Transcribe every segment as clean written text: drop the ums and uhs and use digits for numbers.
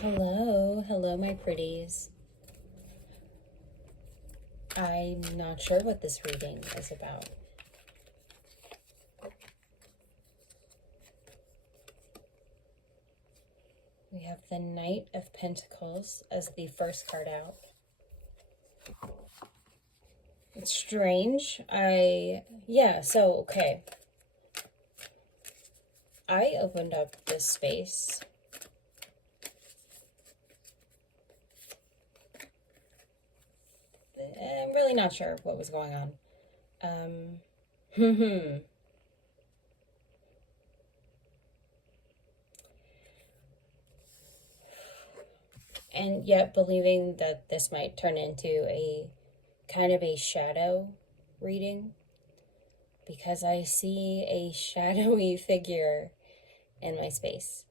Hello, my pretties. I'm not sure what this reading is about. We have the Knight of Pentacles as the first card out. It's strange. Okay. I opened up this space. I'm really not sure what was going on. And yet believing that this might turn into a kind of a shadow reading, because I see a shadowy figure in my space.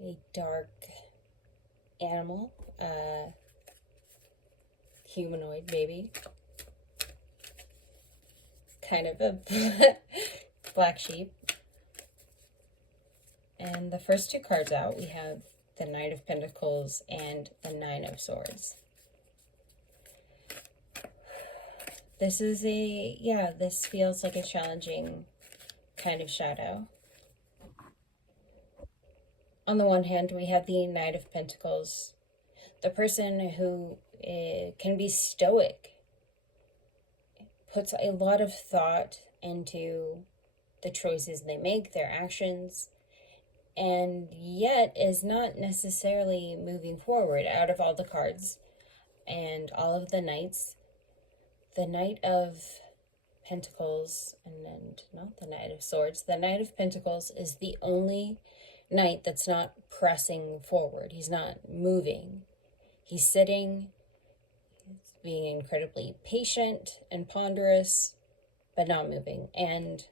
A dark animal, humanoid maybe. Kind of a black sheep. And the first two cards out, we have the Knight of Pentacles and the Nine of Swords. This is this feels like a challenging kind of shadow. On the one hand, we have the Knight of Pentacles, the person who can be stoic, puts a lot of thought into the choices they make, their actions, and yet is not necessarily moving forward. Out of all the cards and all of the knights, the Knight of Pentacles the Knight of Swords, the Knight of Pentacles is the only knight that's not pressing forward. He's not moving. He's sitting, he's being incredibly patient and ponderous, but not moving. And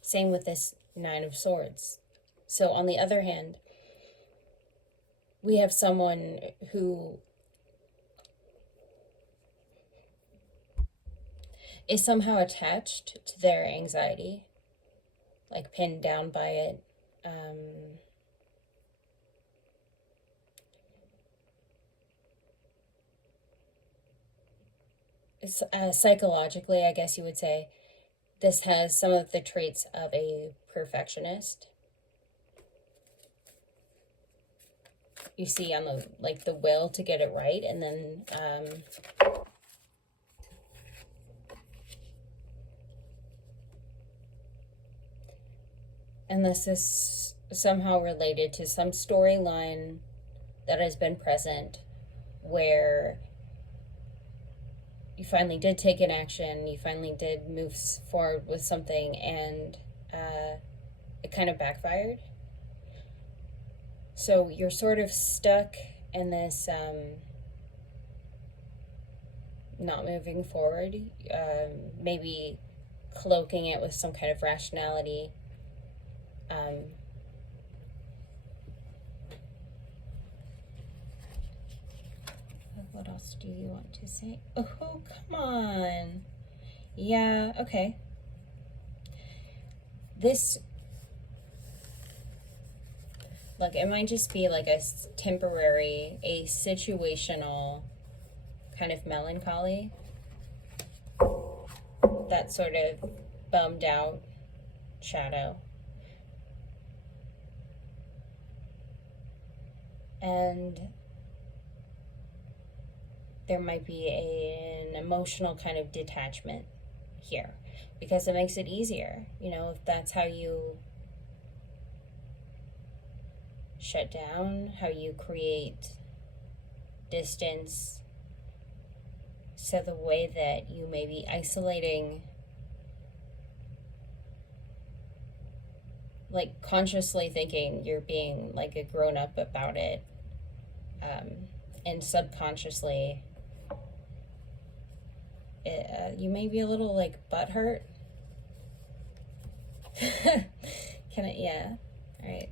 same with this Nine of Swords. So on the other hand, we have someone who is somehow attached to their anxiety, like pinned down by it. It's psychologically, I guess you would say, this has some of the traits of a perfectionist. You see on the will to get it right, and then and this is somehow related to some storyline that has been present where you finally did take an action, you finally did move forward with something, and it kind of backfired. So you're sort of stuck in this not moving forward, maybe cloaking it with some kind of rationality. What else do you want to say? Oh, come on. Yeah, okay. Look, it might just be like a temporary, a situational kind of melancholy. That sort of bummed out shadow. And there might be an emotional kind of detachment here, because it makes it easier, if that's how you shut down, how you create distance. So the way that you may be isolating, like consciously thinking you're being like a grown-up about it, and subconsciously you may be a little like butthurt. Yeah, all right.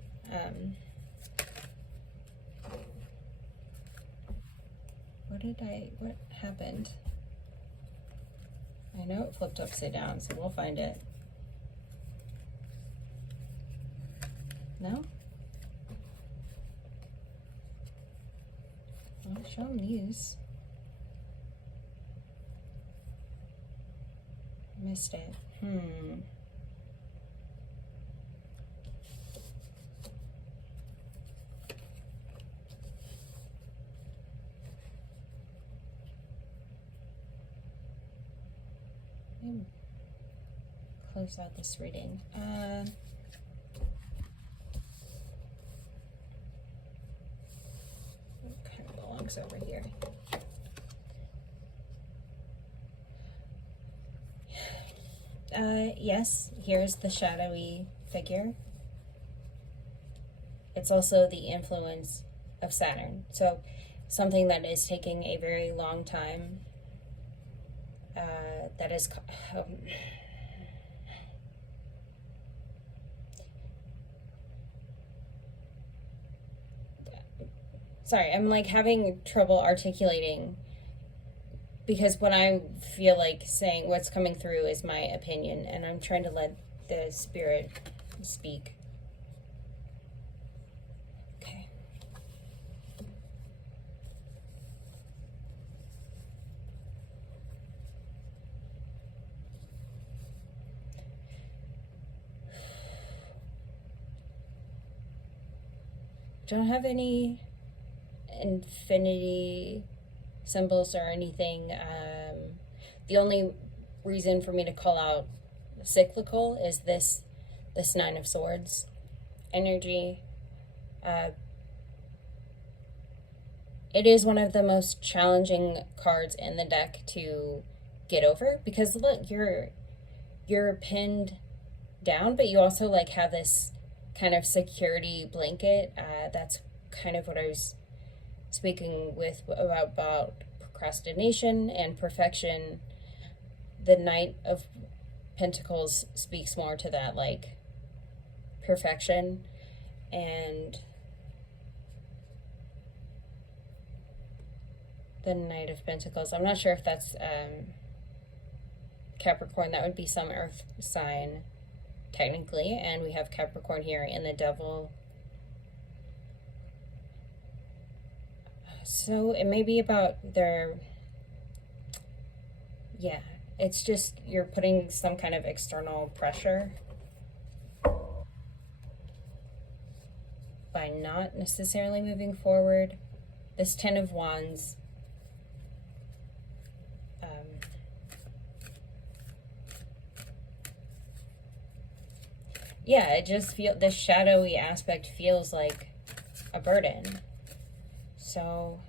What happened? I know it flipped upside down, so we'll find it. No? Show Muse. Missed it. Close out this reading. It kind of belongs over here. Yes, here's the shadowy figure. It's also the influence of Saturn. So something that is taking a very long time. That is... sorry, I'm like having trouble articulating, because when I feel like saying what's coming through is my opinion, and I'm trying to let the spirit speak. Okay. Don't have any infinity symbols or anything. The only reason for me to call out cyclical is this Nine of Swords energy. It is one of the most challenging cards in the deck to get over, because look, you're pinned down, but you also like have this kind of security blanket. That's kind of what I was speaking with about procrastination and perfection. The Knight of Pentacles speaks more to that, like, perfection. And the Knight of Pentacles, I'm not sure if that's Capricorn. That would be some earth sign technically, and we have Capricorn here in the Devil. So it may be about their, yeah, it's just you're putting some kind of external pressure by not necessarily moving forward. This Ten of Wands, yeah, it just feels, this shadowy aspect feels like a burden. So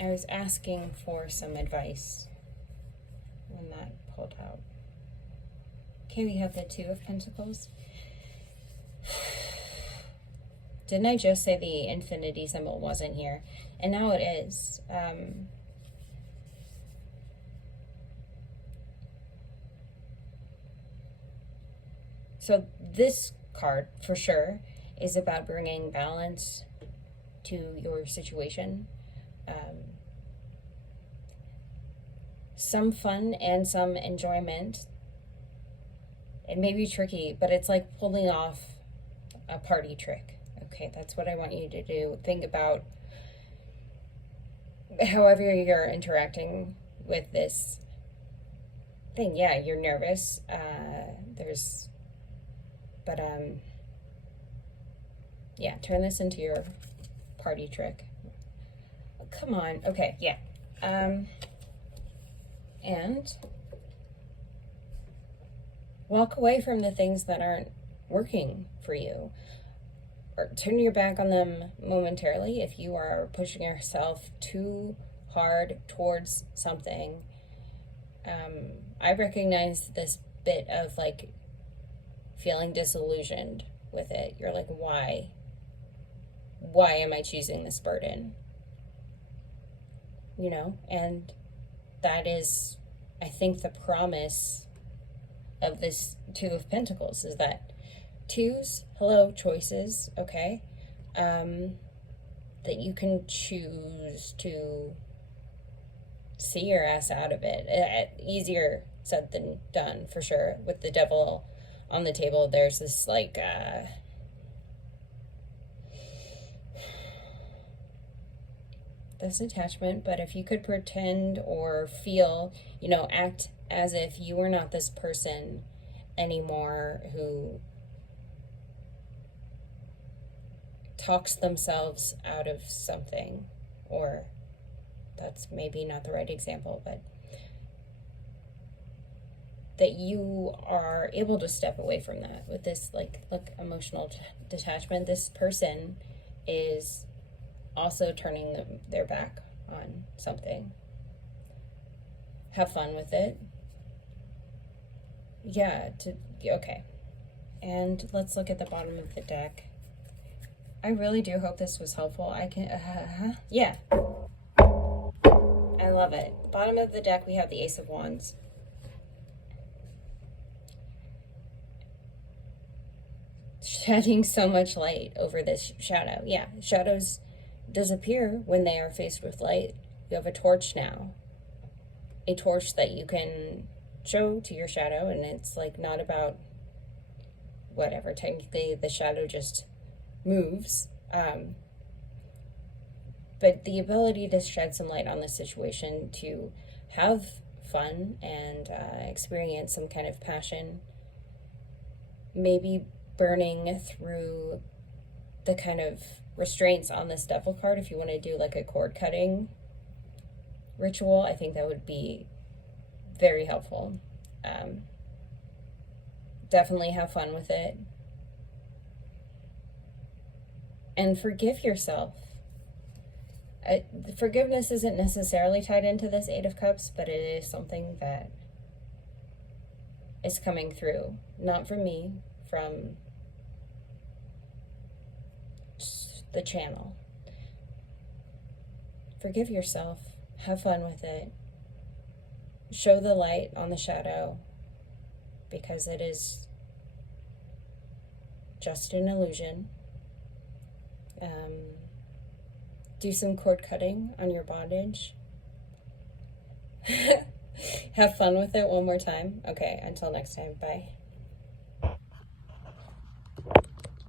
I was asking for some advice when that pulled out. Okay, we have the Two of Pentacles. Didn't I just say the infinity symbol wasn't here? And now it is. So this card, for sure, is about bringing balance to your situation. Some fun and some enjoyment. It may be tricky, but it's like pulling off a party trick. Okay, that's what I want you to do. Think about however you're interacting with this thing. Yeah, you're nervous. Yeah, turn this into your party trick. Oh, come on. Okay, yeah. And walk away from the things that aren't working for you, or turn your back on them momentarily if you are pushing yourself too hard towards something. I recognize this bit of like feeling disillusioned with it. You're like, why am I choosing this burden? You know, and that is, I think, the promise of this Two of Pentacles is that twos, hello, choices, okay, that you can choose to see your ass out of it. Easier said than done, for sure, with the Devil on the table, there's this this attachment, but if you could pretend or feel, act as if you were not this person anymore who talks themselves out of something, or that's maybe not the right example, but that you are able to step away from that with this emotional detachment. This person is also turning their back on something. Have fun with it. Okay. And let's look at the bottom of the deck. I really do hope this was helpful. Yeah. I love it. Bottom of the deck, we have the Ace of Wands. Shedding so much light over this shadow. Yeah, shadows disappear when they are faced with light. You have a torch now. A torch that you can show to your shadow, and it's not about whatever. Technically, the shadow just moves. But the ability to shed some light on the situation, to have fun and experience some kind of passion, maybe burning through the kind of restraints on this Devil card. If you want to do a cord cutting ritual, I think that would be very helpful. Definitely have fun with it. And forgive yourself. Forgiveness isn't necessarily tied into this Eight of Cups, but it is something that is coming through. Not from me, from the channel. Forgive yourself. Have fun with it. Show the light on the shadow, because it is just an illusion. Do some cord cutting on your bondage. Have fun with it one more time. Okay, until next time. Bye.